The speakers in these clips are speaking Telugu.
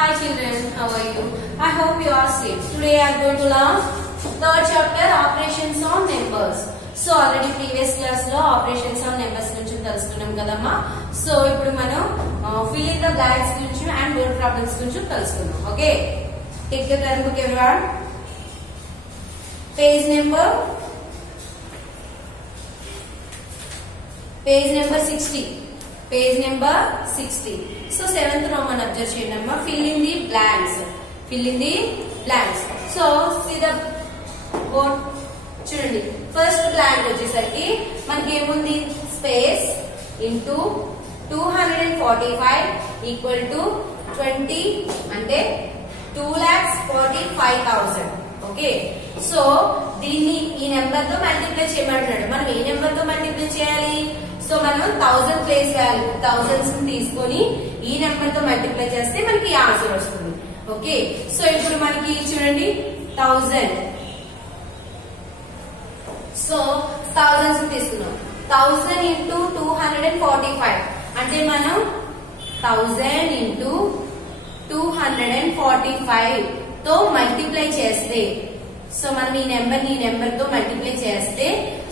Hi children, how are you? I hope you are safe. Today I am going to learn third chapter operations on numbers. So already previous class lo operations on numbers gurinchi telusukunnam kadamma. So ippudu manam fill in the blanks gurinchi and word problems gurinchi telusukundam. Okay, take the learn book everyone. Page number 60. Page number 60. So 7th Roman observe cheyandamma. Fill in the blanks. Fill in the blanks. So see the board. చూడండి ఫస్ట్ బ్లాంక్ వచ్చేసరికి మనకి ఏముంది స్పేస్ ఇంటూ 245 ఈక్వల్ టు 20 అంటే 2,45,000. ఓకే, సో దీన్ని ఈ నెంబర్ తో మల్టిప్లై చేయమంటున్నాడు. మనం ఏ నెంబర్ తో మల్టిప్లై చేయాలి? సో మనం 1000 ప్లేస్ వాల్యూ థౌసండ్స్ తీసుకొని ఈ నెంబర్ తో మల్టిప్లై చేస్తే మనకి ఆన్సర్ వస్తుంది. ఓకే, సో ఇప్పుడు మనకి చూడండి 1000. సో థౌసండ్స్ తీసుకున్నాం. 1000 ఇంటూ 245 అంటే మనం 1000 ఇంటూ 245 తో మల్టిప్లై చేస్తే, సో మనం ఈ నెంబర్ తో మల్టిప్లై చేస్తే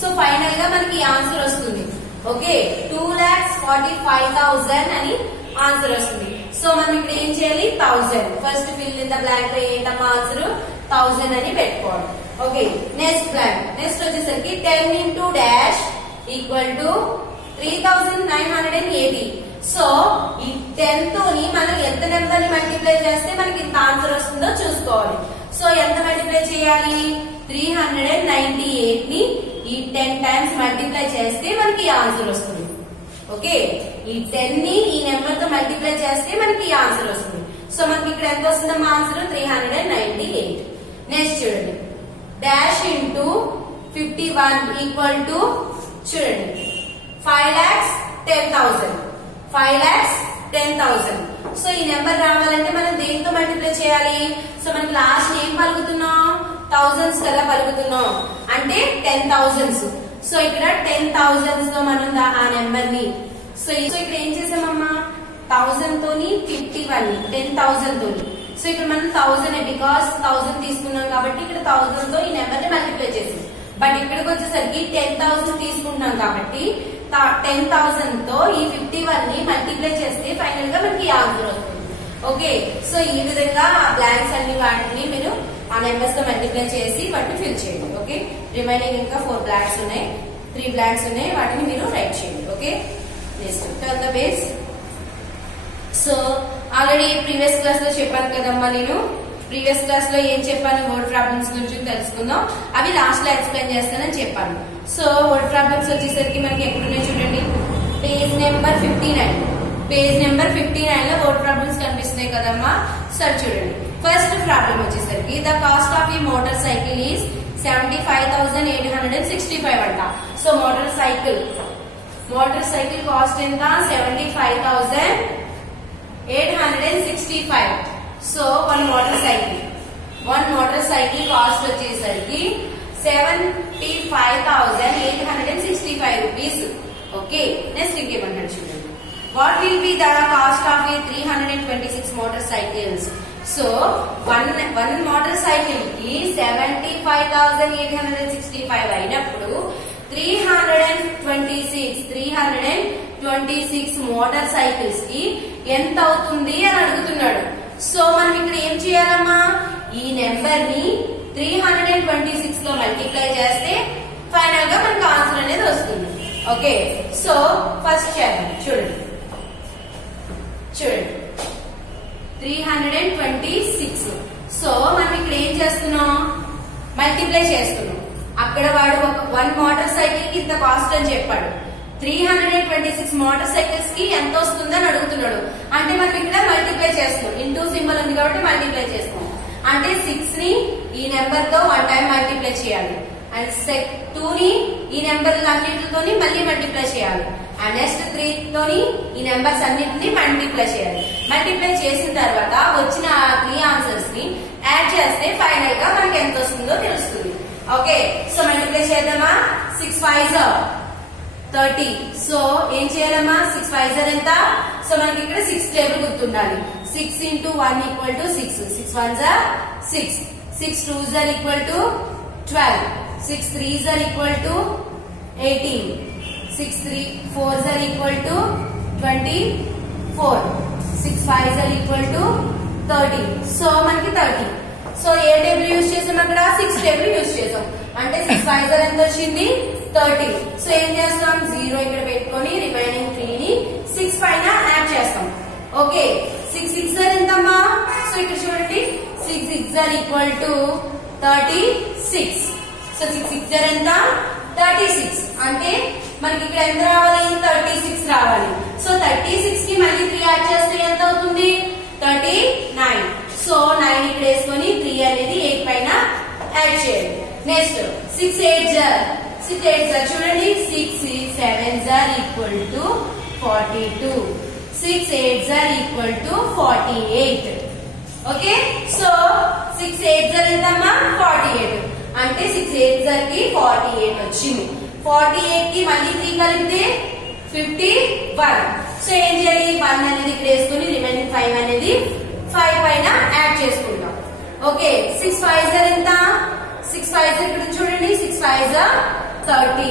సో ఫైనల్ గా మనకి ఆన్సర్ వస్తుంది. ఓకే, 2,45,000 అని ఆన్సర్ వస్తుంది. సో మనం ఇక్కడ ఏం చేయాలి? 1000 first fill in the blank లో ఏంటమ్మా ఆన్సర్ 1000 అని పెట్టుకోవాలి. Okay, next blank. నెక్స్ట్ వచ్చేసరికి 10 into dash equal to 3,980. So ఈ 10 తోని మనం ఎంత నెంబర్ ని మల్టిప్లై చేస్తే మనకి ఇంత ఆన్సర్ వస్తుందో చూసుకోవాలి. సో ఎంత మల్టిప్లై చేయాలి? 398 ని ఈ 10 టైమ్స్ మల్టిప్లై చేస్తే మనకి ఆన్సర్ వస్తుంది. ఓకే, ఈ 10 ని ఈ నెంబర్ తో మల్టిప్లై చేస్తే మనకి ఆన్సర్ వస్తుంది. సో మనకి ఇక్కడ ఎంత వస్తుందమ్మా ఆన్సర్? 398. నెక్స్ట్ చూడండి, డాష్ ఇంటూ 51 ఈక్వల్ టు చూడండి 5,10,000. 5,10,000. సో ఈ నెంబర్ రావాలంటే మనం దేంతో మల్టిప్లై చేయాలి? సో మనకి లాస్ట్ ఏం పలుకుతున్నాం? థౌసండ్స్ కదా పలుకుతున్నాం, అంటే 10,000s. సో ఇక్కడ 10,000s లో మనం ఆ నెంబర్ ని సో ఇక్కడ ఏం చేసామమ్మా? 1000 తోని 51 10,000 తోని. సో ఇక్కడ మనం 1000 బికాస్ 1000 తీసుకున్నాం కాబట్టి ఇక్కడ 1000 తో ఈ నెంబర్ ని మల్టిప్లై చేసాం. బట్ ఇక్కడికి వచ్చేసరికి 10,000 తీసుకుంటున్నాం కాబట్టి 10,000 తో ఈ 51 ని మల్టిప్లై చేస్తే ఫైనల్ గా మనకి ఆన్సర్ వస్తుంది. ఓకే, సో ఈ విధంగా ఆ బ్లాంక్స్ అన్ని వాటిని మీరు ఆ నెంబర్స్ తో మల్టిప్లై చేసి వాటిని ఫిల్ చేయండి. ఓకే, రిమైనింగ్ ఇంకా 4 బ్లాంక్స్ ఉన్నాయి, 3 బ్లాంక్స్ ఉన్నాయి, వాటిని మీరు రైట్ చేయండి. Okay, next turn the page. So already previous class లో చెప్పాను కదమ్మా, నేను ప్రీవియస్ క్లాస్ లో ఏం చెప్పాను? వర్డ్ ప్రాబ్లమ్స్ గురించి తెలుసుకుందాం, అవి లాస్ట్ లో ఎక్స్ప్లెయిన్ చేస్తానని చెప్పాను. సో వర్డ్ ప్రాబ్లమ్స్ వచ్చేసరికి మనకి ఎక్కడున్నాయి చూడండి, పేజ్ నెంబర్ 59. పేజ్ నెంబర్ 59 లో వర్డ్ ప్రాబ్లమ్స్ కనిపిస్తున్నాయి కదమ్మా. సరే చూడండి, ఫస్ట్ ప్రాబ్లం వచ్చేసరికి ద కాస్ట్ ఆఫ్ ఈ మోటార్ సైకిల్ ఈజ్ 75,865 అంట. సో మోటార్ సైకిల్ కాస్ట్ ఎంత? 75,865. So one motor cycle cost వచ్చేసరికి 75,865 రూపీస్. ఓకే, నెక్స్ట్ ఇంకేమన్నాడు చూడండి, what will be the cost of A 326 motor cycles. So one motor cycle కి 75,865 అయినప్పుడు 326 మోటార్ సైకిల్స్ కి ఎంత అవుతుంది అని అడుగుతున్నాడు. సో మనం ఇక్కడ ఏం చేయాలమ్మా? ఈ నెంబర్ ని 326 లో మల్టిప్లై చేస్తే ఫైనల్ గా మనకు ఆన్సర్ అనేది వస్తుంది. ఓకే, సో ఫస్ట్ చేద్దాం. చూడండి 326. సో మనం ఇక్కడ ఏం చేస్తున్నాం? మల్టిప్లై చేస్తున్నాం. అక్కడ వాడు వన్ మోటార్ సైకిల్ కి ఇంత కాస్ట్ అని చెప్పాడు, 326 మోటార్ సైకిల్స్ కి ఎంత వస్తుందని అడుగుతున్నాడు. అంటే మనం ఇక్కడ మల్టిప్లై చేస్తున్నాం, ఇంటూ సింబల్ ఉంది కాబట్టి మల్టిప్లై చేస్తున్నాం. అంటే 6 ని ఈ నెంబర్ తో 1 టైం మల్టిప్లై చేయాలి, అండ్ 2 ని ఈ నెంబర్ అన్నిటితో మళ్ళీ మల్టిప్లై చేయాలి, అండ్ నెక్స్ట్ 3 తోని ఈ నెంబర్స్ అన్నిటిని మల్టిప్లై చేయాలి. మల్టిప్లై చేసిన తర్వాత వచ్చిన 3 ఆన్సర్స్ ని యాడ్ చేస్తే ఫైనల్ గా మనకి ఎంత వస్తుందో తెలుస్తుంది. ఓకే, సో మల్టిప్లై చేద్దామా? 6 5s 30. సో ఏం చేయాలమ్మా? 6 5s ఎంత? సో మనకి ఇక్కడ 6 టేబుల్ గుర్తుండాలి. 6 into 1 equal to 6. 6 1s are 6. 6 2s are equal to 12. 6 3s are equal to 18. 6 3 4s are equal to 24. 6 5s are equal to 30. So మనకి 30. సో ఏ టేబుల్ యూజ్ చేసాం అక్కడ 6 టేబుల్ యూజ్ చేసాం అంటే 6 5s ఎంత వచ్చింది 30. సో ఏం చేస్తాం 0 ఇక్కడ పెట్టుకొని రిమైనింగ్ 3 ని 6 పైన యాడ్ చేస్తాం. ఓకే 6 6 ఎంతమ్మా సో ఇక్కడ చూడండి 6 6 ఈక్వల్ టు 36. సో 6 6 ఎంత 36 అంటే మనకి ఇక్కడ ఎంత రావాలి 36 రావాలి. సో 36 కి మళ్ళీ 3 యాడ్ చేస్తే ఎంత అవుతుంది 39. సో 9 ఇక్కడ వేసుకొని 3 అనేది 8 పైన యాడ్ చేయండి. నెక్స్ట్ 6 8 చూడండి 6 7s are equal to 42. 6 8s are equal to 48. Okay so 6 8s are ఎంతమ్మా 48 అంటే 6 8s కి 48 వచ్చింది. 48 కి మళ్ళీ 3 కలిపితే 51. సో ఏం చేయాలి 1 అనేది ఇక్కడ వేసుకొని రిమైనింగ్ 5 అనేది 5 పైన యాడ్ చేసుకుంటాం. ఓకే 6 5s are ఎంత 6 5s ఇక్కడ చూడండి 6 5s are 30.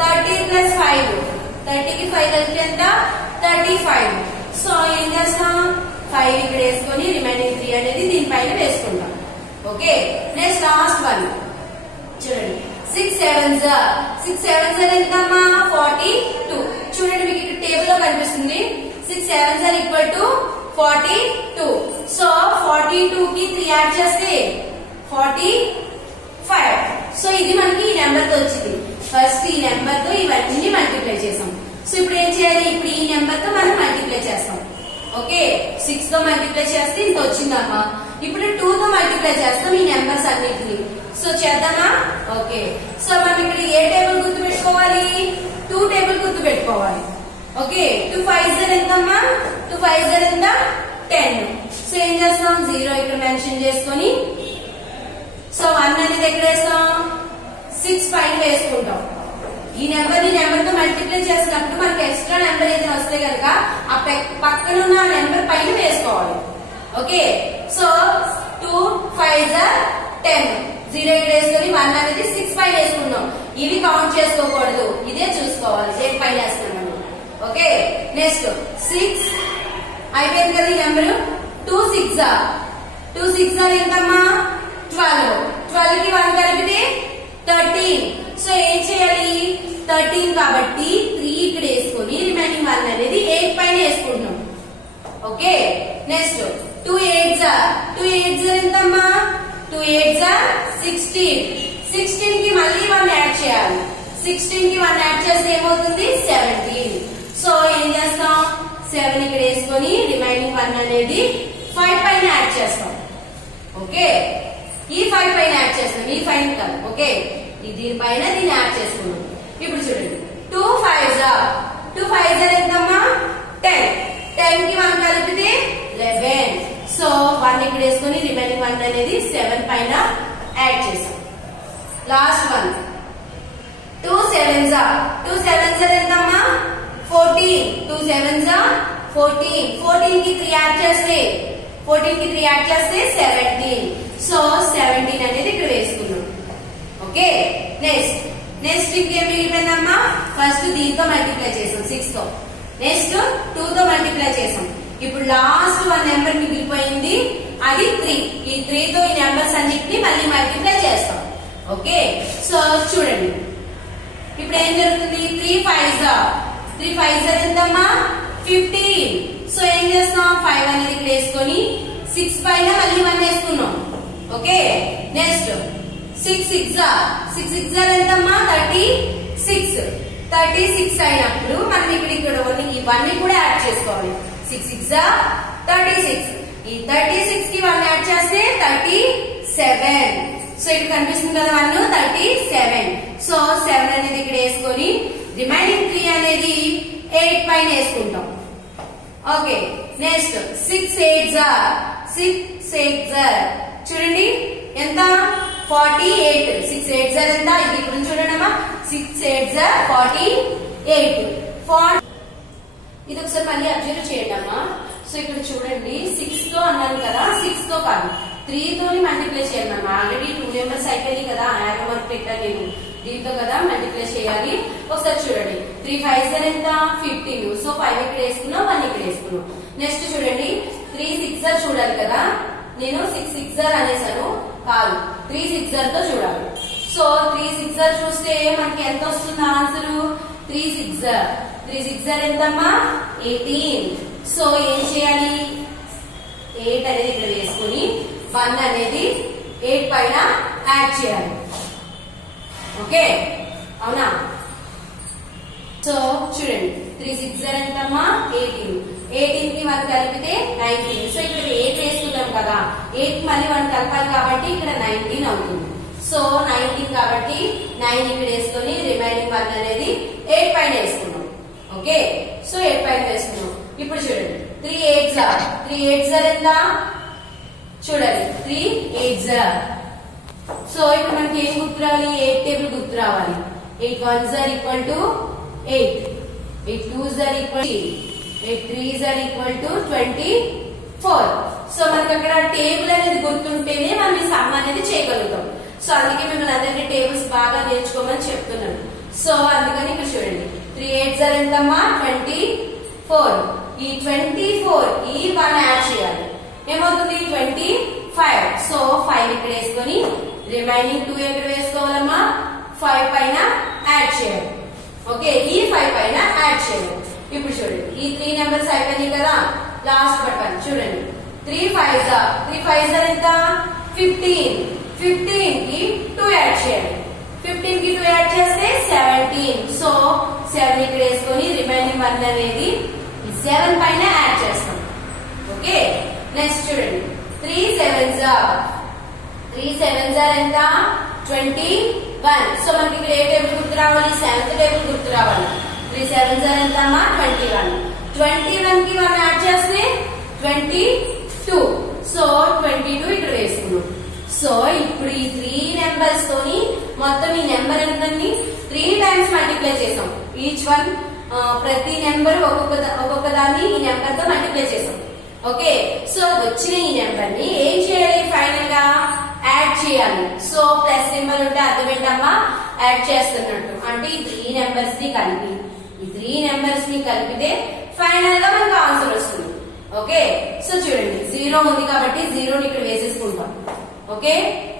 30 ప్లస్ 5 30 కి 5 కలిపితే ఎంత 35. సో ఏం చేస్తాం 5 ఇక్కడ వేసుకొని రిమైనింగ్ 3 అనేది దీనిపైన వేసుకుంటాం. ఓకే నెక్స్ట్ లాస్ట్ వన్ చూడండి 6 7s are ఎంతమ్మా 42. చూడండి మీకు ఇక్కడ టేబుల్ లో కనిపిస్తుంది 6 7s are equal to 42. So 42 కి 3 యాడ్ చేస్తే 45. సో ఇది మనకి ఈ నెంబర్ తో వచ్చింది. ఫస్ట్ ఈ నెంబర్ తో ఇవన్నీ మల్టిప్లై చేసాం. సో ఇప్పుడు ఏం చేయాలి ఇప్పుడు ఈ నెంబర్ తో మనం మల్టిప్లై చేస్తాం. ఓకే 6 తో మల్టిప్లై చేస్తే ఇంత వచ్చిందమ్మా. ఇప్పుడు 2 తో మల్టిప్లై చేస్తాం ఈ నెంబర్స్ అన్నిటిని. సో చేద్దామా ఓకే సో మనం ఇక్కడ ఏ టేబుల్ గుర్తు పెట్టుకోవాలి 2 టేబుల్ గుర్తు పెట్టుకోవాలి. ఓకే 2 5s are ఎంతమ్మా 2 5s are ఎంత 10. సో ఏం చేస్తాం 0 ఇక్కడ మెన్షన్ చేసుకొని సో 1 అనేది ఎక్కడ వేస్తాం 6 పైన వేసుకుంటాం. ఈ నెంబర్ తో మల్టిప్లై చేసినప్పుడు మనకి ఎక్స్ట్రా నెంబర్ ఏదైనా వస్తే కనుక ఆ పక్కన ఉన్న నెంబర్ పైన వేసుకోవాలి. Okay so 2 5s are 10. 0 ఇక్కడ వేసుకొని 1 అనేది 6 పైన వేసుకున్నాం. ఇవి కౌంట్ చేసుకోకూడదు ఇదే చూసుకోవాలి దేని పైన వేస్తున్నాం. ఓకే నెక్స్ట్ 6 అయిపోయింది కదా ఈ నెంబర్ 2 6s are ఎంతమ్మా 12. 12 కి 1 కలిపితే 13. సో ఏం చేయాలి 13 కాబట్టి 3 ఇక్కడ వేసుకొని రిమైనింగ్ 1 అనేది 8 పైన వేసుకుంటాం. ఓకే నెక్స్ట్ 2 8s are ఎంతమ్మా 2 8s are 16. 16 కి మళ్ళీ 1 యాడ్ చేయాలి. 16 కి 1 యాడ్ చేస్తే ఏమవుతుంది 17. సో ఏం చేస్తాం 7 ఇక్కడ వేసుకొని రిమైనింగ్ 1 అనేది 5 పైన యాడ్ చేస్తాం. ఓకే ఈ 5 పైన యాడ్ చేస్తాం ఈ 5 కాదు. ఓకే దీనిపైన దీన్ని యాడ్ చేసుకున్నాం. ఇప్పుడు చూడండి 2 5s are ఎంతమ్మా 10. 10 కి 1 కలిపితే 11. సో 1 ఇక్కడ వేసుకొని రిమైనింగ్ 1 అనేది 7 పైన యాడ్ చేసాం. లాస్ట్ వన్ 2 7s are ఎంతమ్మా 14. 2 7s are 14. 14 కి 3 యాడ్ చేస్తే 17. సో 17 అనేది ఇక్కడ వేసుకున్నాం. ఓకే నెక్స్ట్ ఇంకేం మిగిలిపోయిందమ్మా ఫస్ట్ దీంతో మల్టిప్లై చేసాం 6 తో. నెక్స్ట్ 2 తో మల్టిప్లై చేసాం. ఇప్పుడు లాస్ట్ 1 నెంబర్ మిగిలిపోయింది అది 3. ఈ 3 తో ఈ నెంబర్స్ అన్నిటిని మళ్ళీ మల్టిప్లై చేస్తాం. ఓకే సో చూడండి ఇప్పుడు ఏం జరుగుతుంది 3 5s are ఎంతమ్మా 15. సో ఏం చేస్తాం 5 అనేది ఇక్కడ వేసుకొని 6 పైన మళ్ళీ 1 వేసుకున్నాం. ఓకే నెక్స్ట్ 6 6s are ఎంతమ్మా 36 అయినప్పుడు మనం ఇక్కడ ఇవన్నీ కూడా యాడ్ చేసుకోవాలి. 6 6s are 36. ఈ 36 కి 1 యాడ్ చేస్తే 37. సో ఇక్కడ కనిపిస్తుంది కదా 1 37. సో 7 అనేది ఇక్కడ వేసుకొని రిమైనింగ్ 3 అనేది 8 పైన వేసుకుంటాం. ఓకే నెక్స్ట్ 6 8s are చూడండి ఎంత 48. 6 8s are ఎంత ఇది ఇప్పుడు చూడండి అమ్మా 6 8s are 48. ఇది ఒకసారి మళ్ళీ అబ్జర్వ్ చేయండి అమ్మా. సో ఇక్కడ చూడండి 6 తో అన్నాను కదా, 6 తో కాదు 3 తోని మల్టిప్లై చేయాలి. మనం ఆల్రెడీ 2 నెంబర్స్ అయిపోయింది కదా, యారో మార్క్ పెట్టాను నేను, దీంతో కదా మల్టిప్లై చేయాలి. ఒకసారి చూడండి 3 5 ఎంత 15. సో 5 ఇక్కడ వేసుకున్నాం, 1 ఇక్కడ వేసుకున్నాం. నెక్స్ట్ చూడండి 3 6 చూడాలి కదా, నేను 6 6 అనేసాను కాదు, 3 6 తో చూడాలి. సో 3 6 చూస్తే మనకి ఎంత వస్తుంది ఆన్సర్? 3 6 ఎంతమ్మా 18. సో ఏం చేయాలి, 8 అనేది ఇక్కడ వేసుకుని 1 అనేది 8 పైన యాడ్ చేయాలి. ఓకే అవునా? సో చూడండి 3 6 ఎంతమ్మా 18. 18 కి 1 కలిపితే 19. సో ఇక్కడ 8 వేసుకున్నాం కదా, 8 మళ్ళీ 1 కలపాలి కాబట్టి ఇక్కడ 19 అవుతుంది. సో 19 కాబట్టి 9 ఇక్కడ వేసుకొని రిమైనింగ్ 1 అనేది 8 పైన వేసుకున్నాం. ఓకే సో 8 పైన వేసుకున్నాం. ఇప్పుడు చూడండి 3 8 ఎంత చూడాలి, 3 8. సో ఇప్పుడు మనకి ఏం గుర్తు రావాలి, 8 టేబుల్ గుర్తు రావాలి. 8 1s are equal to 8, 8 2s are equal to 8 3s are equal to 24. So మనకి అక్కడ టేబుల్ అనేది గుర్తుంటేనే మనం ఈ సమ్ అనేది చేయగలుగుతాం. సో అందుకే మిమ్మల్ని అందరికీ టేబుల్స్ బాగా నేర్చుకోమని చెప్తున్నాను. సో అందుకని ఇక్కడ చూడండి 3 8s are ఎంతమ్మా 24. ఈ 24 ఈ 1 యాడ్ చేయాలి, ఏమవుతుంది 25. సో 5 ఇక్కడ వేసుకొని రిమైనింగ్ 2 ఎక్కడ వేసుకోవాలమ్మా 5 పైన యాడ్ చేయాలి. ఓకే ఈ 5 పైన యాడ్ చేయాలి. ఇప్పుడు చూడండి ఈ 3 నెంబర్స్ అయిపోయినాయి కదా, లాస్ట్ బట్ చూడండి 3 5s ఎంత 15. 15 కి 2 యాడ్ చేయాలి, 15 కి 2 యాడ్ చేస్తే 17. సో 7 ఇక్కడ వేసుకొని రిమైనింగ్ 1 అనేది 7 పైన యాడ్ చేస్తాం. ఓకే నెక్స్ట్ చూడండి 3 7s ఎంత 21. సో మనకి ఇక్కడ ఏ టేబుల్ గుర్తు రావాలి, 7th టేబుల్ గుర్తు రావాలి. 3 7s ఎంత అమ్మా 21. 21 కి 1 యాడ్ చేస్తే 22. సో 22 ఇక్కడ వేసుకున్నాం. సో ఇప్పుడు ఈ 3 నెంబర్స్ తోని మొత్తం ఈ నెంబర్ ఎంతని 3 టైమ్స్ మల్టిప్లై చేసాం. ఈచ్ వన్ ప్రతి నెంబర్ ఒక్కొక్క దాన్ని ఈ నెంబర్ తో మల్టిప్లై చేసాం. ఓకే సో వచ్చిన ఈ నెంబర్ ని ఏం చేయాలి, ఫైనల్ గా యాడ్ చేయాలి. సో ప్లస్ సింబల్ ఉంటే అర్థం ఏంటమ్మా యాడ్ చేస్తున్నట్టు, అంటే ఈ 3 నెంబర్స్ ని కలిపి కలిపితే ఫైనల్ గా మనకు ఆన్సర్ వస్తుంది. ఓకే సో చూడండి 0 ఉంది కాబట్టి 0 ఇక్కడ వేసేసుకుంటాం. Okay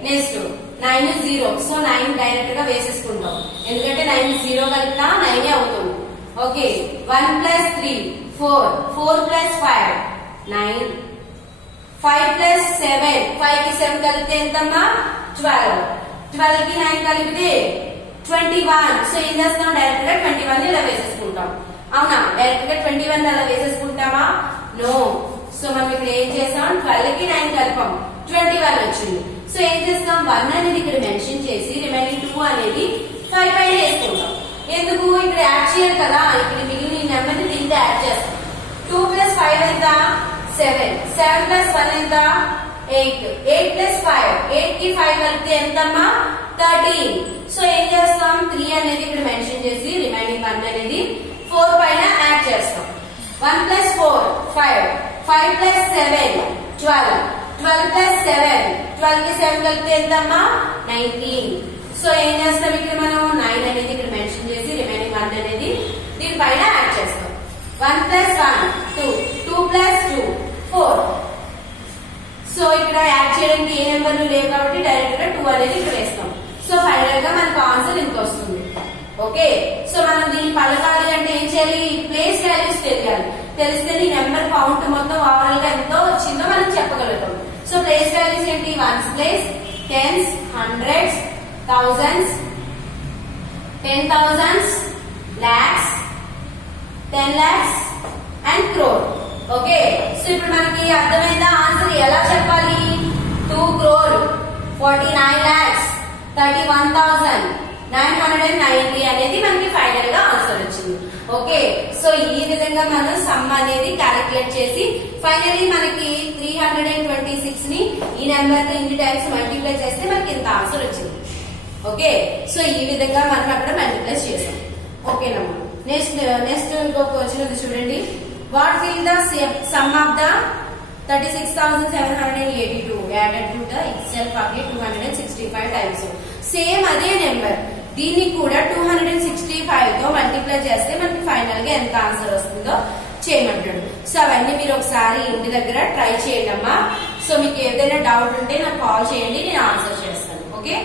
next 9 0. సో 9 డైరెక్ట్ గా వేసేసుకుంటాం, ఎందుకంటే 9 0 కలిపినా 9 అవుతుంది. ఓకే 1 + 3 4, 4 + 5 9, 5 + 7, 5 కి 7 కలిపితే ఎంతమ్మా 12, 12 కి 9 కలిపితే 21. సో ఏం చేస్తాం, డైరెక్ట్ గా 21 ఇలా వేసేసుకుంటాం. అవునా, డైరెక్ట్ గా 21 అలా వేసేసుకుంటామా? నో. సో మనం ఇక్కడ ఏం చేస్తాం, 12 కి 9 కలిపాం 21 వచ్చింది. సో ఏం చేస్తాం, 1 అనేది ఇక్కడ మెన్షన్ చేసి రిమైనింగ్ 2 అనేది 5 పైన వేసుకుంటాం. ఎందుకు, ఇక్కడ యాడ్ చేయాలి కదా, ఇక్కడ మిగిలిన నెంబర్ ని దీంతో యాడ్ చేస్తాం. 2 + 5 ఎంత 7, 7 + 1 ఎంత 8, 8 + 5, 8 కి 5 కలిపితే ఎంతమ్మా 13. సో ఏం చేస్తాం, 3 అనేది ఇక్కడ మెన్షన్ చేసి రిమైనింగ్ 1 అనేది 4 పైన యాడ్ చేస్తాం. 1 + 4 5, 5 + 7 12, 12 + 7, 12 కి 7 కలిపితే ఎంతమ్మా 19. సో ఏం చేస్తాం, ఇక్కడ మనం 9 అనేది ఇక్కడ మెన్షన్ చేసి రిమైనింగ్ 1 అనేది దీనిపైన యాడ్ చేస్తాం. 1 + 1 2, 2 + 2 4. సో ఇక్కడ యాడ్ చేయడానికి ఏ నెంబర్లు లేవు కాబట్టి డైరెక్ట్ గా 2 అనేది ఇక్కడ వేస్తాం. సో ఫైనల్ గా మనకు ఆన్సర్ ఇంత వస్తుంది. ఓకే సో మనం దీన్ని పలకాలి అంటే ఏం చేయాలి, ప్లేస్ వాల్యూస్ తెలియాలి. తెలిస్తే ఈ నెంబర్ కౌంట్ మొత్తం ఓవరాల్ గా ఎంతో వచ్చిందో మనం చెప్పగలుగుతాం. సో ప్లేస్ వాల్యూస్ ఏంటి, 1s place, 10s, 100s, 1000s, 10,000s, lakhs, 10 lakhs and crore. Okay so ఇప్పుడు మనకి అర్థమైందా ఆన్సర్ ఎలా చెప్పాలి, 2 crore 49 lakhs 31,990 అనేది మనకి ఫైనల్ గా ఆన్సర్ వచ్చింది. ఓకే సో ఈ విధంగా మనం సమ్ అనేది క్యాలిక్యులేట్ చేసి ఫైనలీ మనకి 326 ని ఈ నెంబర్ ని ఇన్ని టైమ్స్ మల్టిప్లై చేస్తే మనకి ఇంత ఆన్సర్ వచ్చింది. ఓకే సో ఈ విధంగా మనం అక్కడ మల్టిప్లై చేసాం. ఓకేనమ్మా నెక్స్ట్ ఇంకొక క్వశ్చన్ ఉంది చూడండి. What will the sum of the 36,782 added to the itself of the 265 times? Same అదే నెంబర్, దీన్ని కూడా 265 తో మల్టిప్లై చేస్తే మనకి ఫైనల్ గా ఎంత ఆన్సర్ వస్తుందో చేయమంటాడు. సో అవన్నీ మీరు ఒకసారి ఇంటి దగ్గర ట్రై చేయండి అమ్మా. సో మీకు ఏదైనా డౌట్ ఉంటే నాకు కాల్ చేయండి, నేను ఆన్సర్ చేస్తాను. ఓకే.